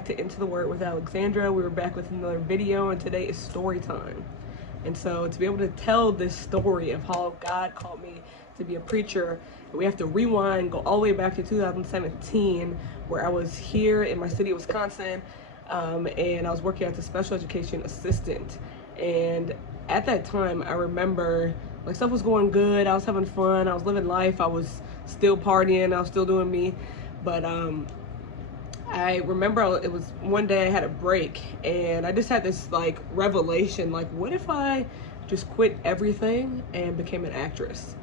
back to Into the Word with Alexandra. We were back with another video, and today is story time. And so to be able to tell this story of how God called me to be a preacher, we have to rewind, go all the way back to 2017, where I was here in my city, Wisconsin, and I was working as a special education assistant. And at that time, I remember like stuff was going good. I was having fun. I was living life. I was still partying. I was still doing me. But I remember it was one day I had a break, and I just had this like revelation, like, what if I just quit everything and became an actress?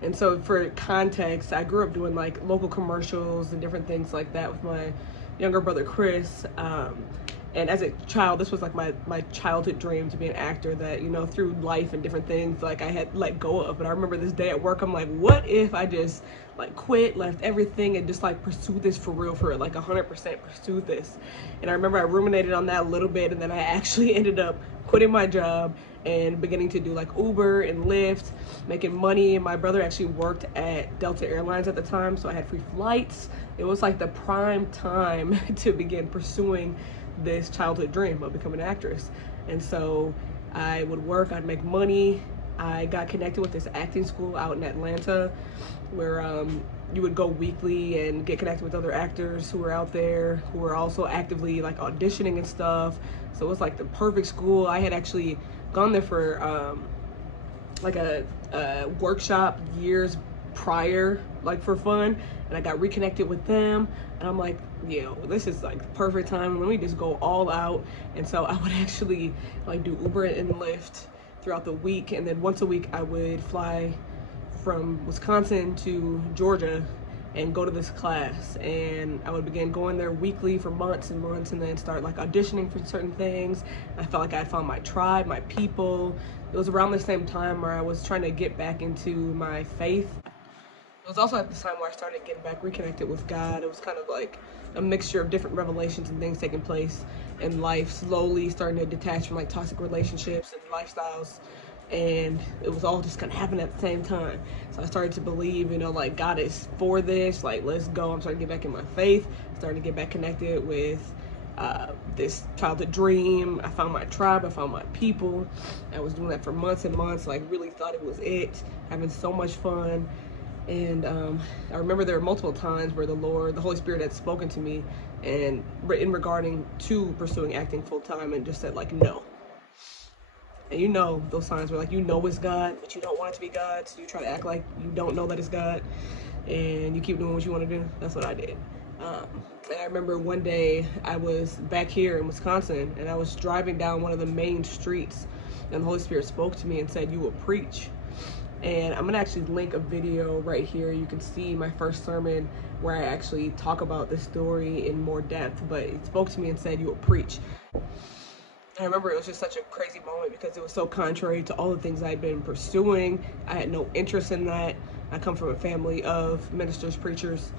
And so for context, I grew up doing like local commercials and different things like that with my younger brother Chris. And as a child, this was like my childhood dream to be an actor that, you know, through life and different things like I had let go of. But I remember this day at work, I'm like, what if I just like quit, left everything, and just like pursue this for real, like 100% pursue this. And I remember I ruminated on that a little bit, and then I actually ended up quitting my job and beginning to do like Uber and Lyft, making money. My brother actually worked at Delta Airlines at the time, so I had free flights. It was like the prime time to begin pursuing this childhood dream of becoming an actress. And so I would work, I'd make money. I got connected with this acting school out in Atlanta where you would go weekly and get connected with other actors who were out there who were also actively like auditioning and stuff. So it was like the perfect school. I had actually gone there for like a workshop years prior, like for fun, and I got reconnected with them, and I'm like, you know, this is like the perfect time, let me just go all out. And so I would actually like do Uber and Lyft throughout the week, and then once a week I would fly from Wisconsin to Georgia and go to this class, and I would begin going there weekly for months and months, and then start like auditioning for certain things. I felt like I had found my tribe, my people. It was around the same time where I was trying to get back into my faith. It was also at the time where I started getting back reconnected with God. It was kind of like a mixture of different revelations and things taking place in life, slowly starting to detach from like toxic relationships and lifestyles. And it was all just kind of happening at the same time. So I started to believe, you know, like God is for this, like let's go. I'm starting to get back in my faith, starting to get back connected with this childhood dream. I found my tribe, I found my people. I was doing that for months and months, like really thought it was it, having so much fun. And I remember there were multiple times where the Holy Spirit had spoken to me and in regarding to pursuing acting full time, and just said like, no. And you know those times where like, you know it's God, but you don't want it to be God, so you try to act like you don't know that it's God, and you keep doing what you want to do. That's what I did. And I remember one day I was back here in Wisconsin, and I was driving down one of the main streets, and the Holy Spirit spoke to me and said, you will preach. And I'm gonna actually link a video right here. You can see my first sermon where I actually talk about this story in more depth, but it spoke to me and said, you will preach. And I remember it was just such a crazy moment because it was so contrary to all the things I had been pursuing. I had no interest in that. I come from a family of ministers, preachers,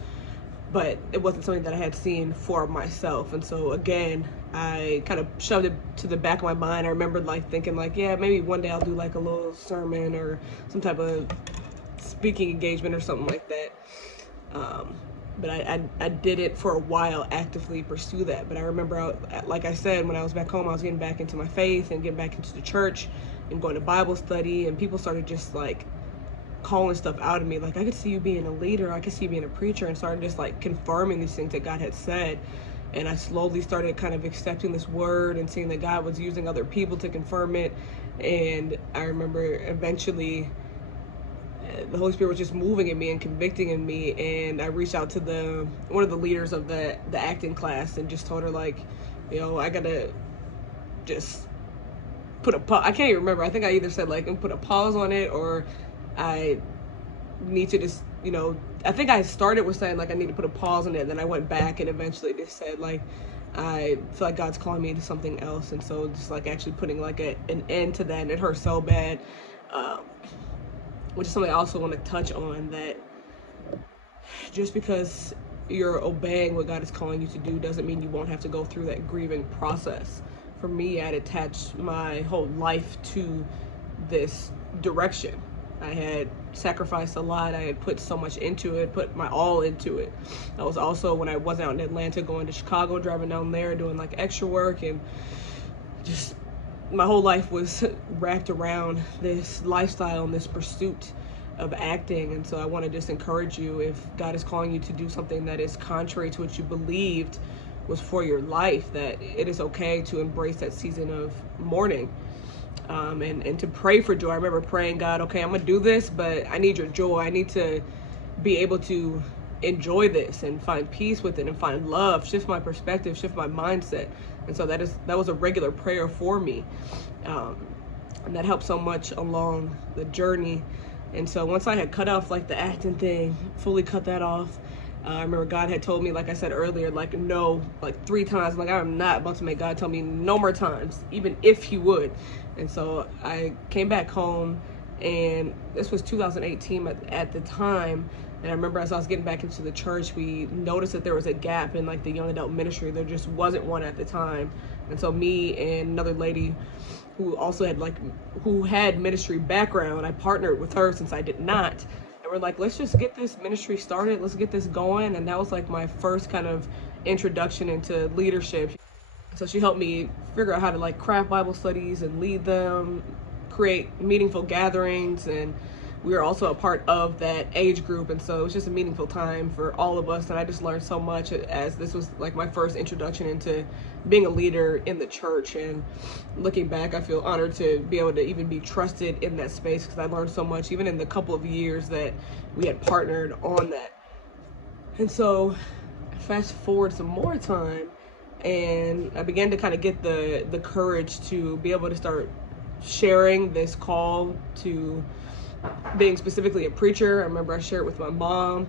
but it wasn't something that I had seen for myself. And so again, I kind of shoved it to the back of my mind. I remember like thinking like, yeah, maybe one day I'll do like a little sermon or some type of speaking engagement or something like that. But I did it for a while, actively pursue that. But I remember, like I said, when I was back home, I was getting back into my faith and getting back into the church and going to Bible study, and people started just like calling stuff out of me. Like, I could see you being a leader, I could see you being a preacher, and started just like confirming these things that God had said. And I slowly started kind of accepting this word and seeing that God was using other people to confirm it. And I remember eventually the Holy Spirit was just moving in me and convicting in me, and I reached out to one of the leaders of the acting class and just told her like, you know, I gotta just put a pause. I can't even remember. I think I either said like, put a pause on it, or I need to just, you know, I think I started with saying like I need to put a pause on it, and then I went back and eventually just said like, I feel like God's calling me into something else. And so just like actually putting like an end to that, and it hurt so bad, which is something I also want to touch on, that just because you're obeying what God is calling you to do doesn't mean you won't have to go through that grieving process. For me, I'd attached my whole life to this direction, I had sacrificed a lot. I had put so much into it, put my all into it. That was also when I wasn't out in Atlanta, going to Chicago, driving down there, doing like extra work, and just my whole life was wrapped around this lifestyle and this pursuit of acting. And so I want to just encourage you, if God is calling you to do something that is contrary to what you believed was for your life, that it is okay to embrace that season of mourning, and to pray for joy. I remember praying, God, okay, I'm gonna do this, but I need your joy. I need to be able to enjoy this and find peace with it and find love, shift my perspective, shift my mindset. And so that was a regular prayer for me, and that helped so much along the journey. And so once I had cut off like the acting thing, fully cut that off, I remember God had told me, like I said earlier, like no, like 3 times. Like, I'm not about to make God tell me no more times, even if he would. And so I came back home, and this was 2018 at the time. And I remember as I was getting back into the church, we noticed that there was a gap in like the young adult ministry. There just wasn't one at the time. And so me and another lady who also had ministry background, I partnered with her since I did not. And we're like, let's just get this ministry started. Let's get this going. And that was like my first kind of introduction into leadership. So she helped me figure out how to like craft Bible studies and lead them, create meaningful gatherings, and we were also a part of that age group. And so it was just a meaningful time for all of us. And I just learned so much, as this was like my first introduction into being a leader in the church. And looking back, I feel honored to be able to even be trusted in that space, because I learned so much, even in the couple of years that we had partnered on that. And so fast forward some more time, and I began to kind of get the courage to be able to start sharing this call to being specifically a preacher. I remember I shared it with my mom,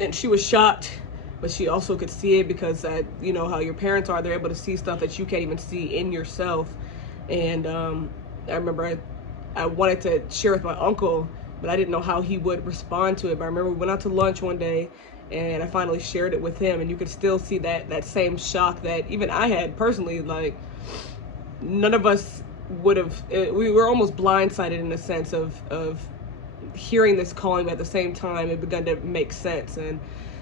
and she was shocked, but she also could see it, because you know how your parents are, they're able to see stuff that you can't even see in yourself. And I remember I wanted to share with my uncle, but I didn't know how he would respond to it. But I remember we went out to lunch one day, and I finally shared it with him, and you could still see that same shock that even I had personally. Like, none of us would have, we were almost blindsided in the sense of hearing this calling, but at the same time it began to make sense. And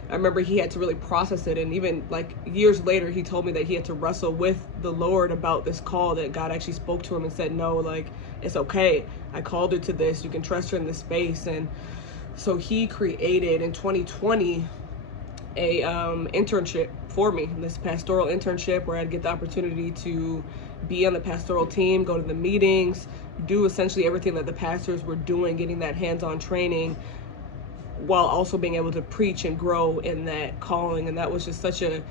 I remember he had to really process it, and even like years later he told me that he had to wrestle with the Lord about this call, that God actually spoke to him and said, no, like, it's okay, I called her to this, you can trust her in this space. And so he created in 2020 a internship for me, this pastoral internship, where I'd get the opportunity to be on the pastoral team, go to the meetings, do essentially everything that the pastors were doing, getting that hands-on training, while also being able to preach and grow in that calling. And that was just such a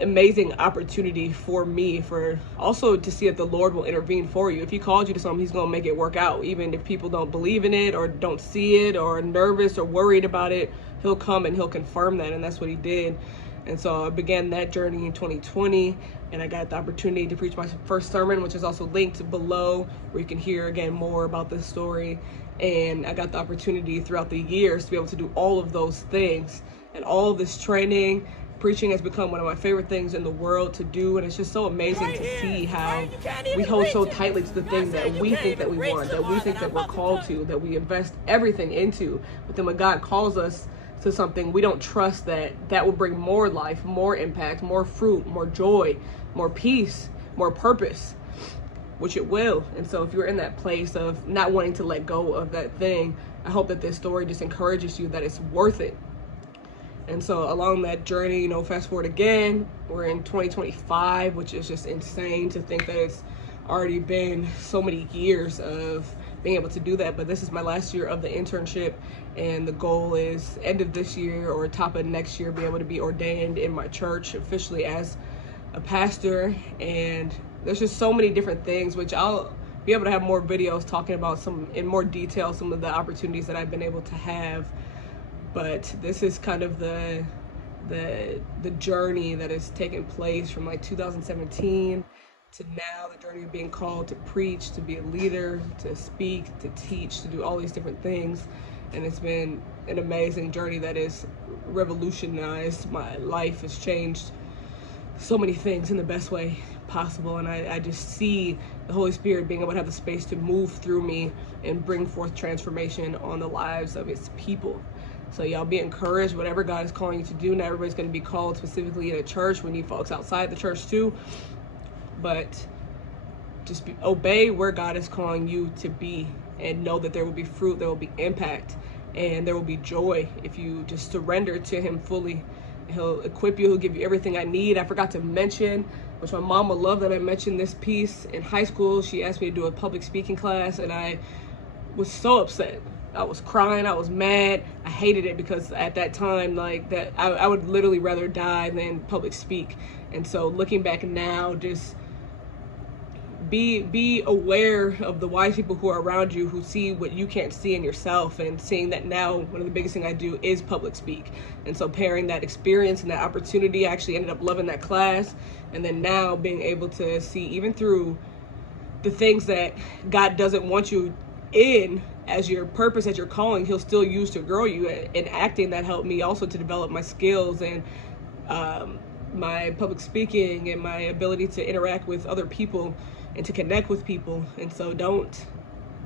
amazing opportunity for me, for also to see that the Lord will intervene for you. If he called you to something, he's going to make it work out. Even if people don't believe in it or don't see it or are nervous or worried about it, he'll come and he'll confirm that. And that's what he did. And so I began that journey in 2020, and I got the opportunity to preach my first sermon, which is also linked below, where you can hear again more about this story. And I got the opportunity throughout the years to be able to do all of those things, and all of this training. Preaching has become one of my favorite things in the world to do, and it's just so amazing to see how we hold so tightly to the thing that we think that we want, that we think that we're called to, that we invest everything into. But then when God calls us to something, we don't trust that will bring more life, more impact, more fruit, more joy, more peace, more purpose, which it will. And so if you're in that place of not wanting to let go of that thing, I hope that this story just encourages you that it's worth it. And so along that journey, you know, fast forward again, we're in 2025, which is just insane to think that it's already been so many years of being able to do that. But this is my last year of the internship, and the goal is end of this year or top of next year, be able to be ordained in my church officially as a pastor. And there's just so many different things, which I'll be able to have more videos talking about some in more detail, some of the opportunities that I've been able to have. But this is kind of the journey that has taken place from like 2017 to now, the journey of being called to preach, to be a leader, to speak, to teach, to do all these different things. And it's been an amazing journey that has revolutionized my life, has changed so many things in the best way possible. And I just see the Holy Spirit being able to have the space to move through me and bring forth transformation on the lives of its people. So y'all be encouraged, whatever God is calling you to do. Not everybody's going to be called specifically in a church. We need folks outside the church too. But just obey where God is calling you to be, and know that there will be fruit, there will be impact, and there will be joy if you just surrender to him fully. He'll equip you, he'll give you everything I need. I forgot to mention, which my mom will love that I mentioned this piece. In high school, she asked me to do a public speaking class, and I was so upset. I was crying, I was mad, I hated it, because at that time, like that, I would literally rather die than public speak. And so looking back now, just be aware of the wise people who are around you, who see what you can't see in yourself, and seeing that now one of the biggest things I do is public speak. And so pairing that experience and that opportunity, I actually ended up loving that class. And then now being able to see, even through the things that God doesn't want you in as your purpose, as your calling, he'll still use to grow you. In acting, that helped me also to develop my skills and my public speaking and my ability to interact with other people and to connect with people. And so don't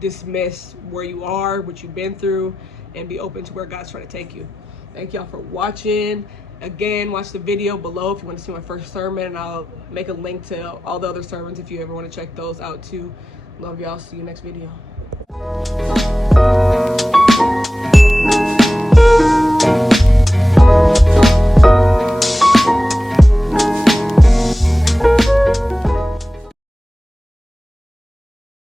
dismiss where you are, what you've been through, and be open to where God's trying to take you. Thank y'all for watching. Again, watch the video below if you want to see my first sermon, and I'll make a link to all the other sermons if you ever want to check those out too. Love y'all. See you next video.